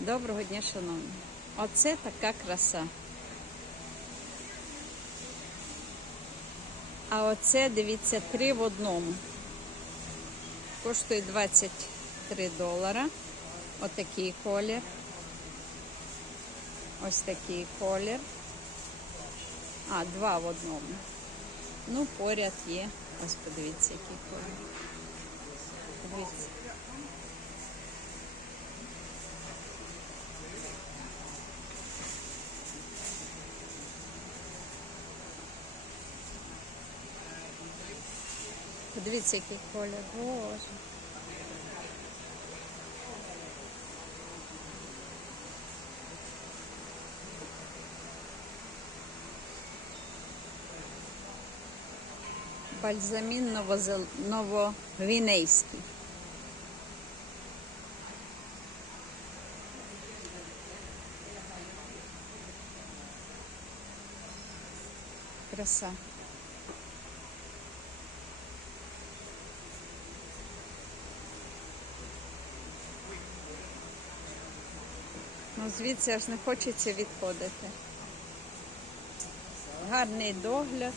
Доброго дня, шановні. Оце така краса. А оце, дивіться, три в одному. Коштує 23 долара. Отакий колір. Ось такий колір. А, два в одному. Ну, поряд є. Ось подивіться, який колір. Подивіться. Подивіться, який колір. Боже. Бальзамін новозел... новогвінейський. Краса. Ну, звідси аж не хочеться відходити. Гарний догляд.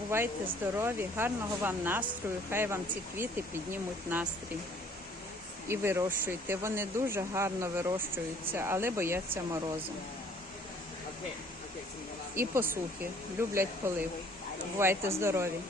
Бувайте здорові, гарного вам настрою, хай вам ці квіти піднімуть настрій. І вирощуйте. Вони дуже гарно вирощуються, але бояться морозу. І посухи, люблять полив. Бувайте здорові.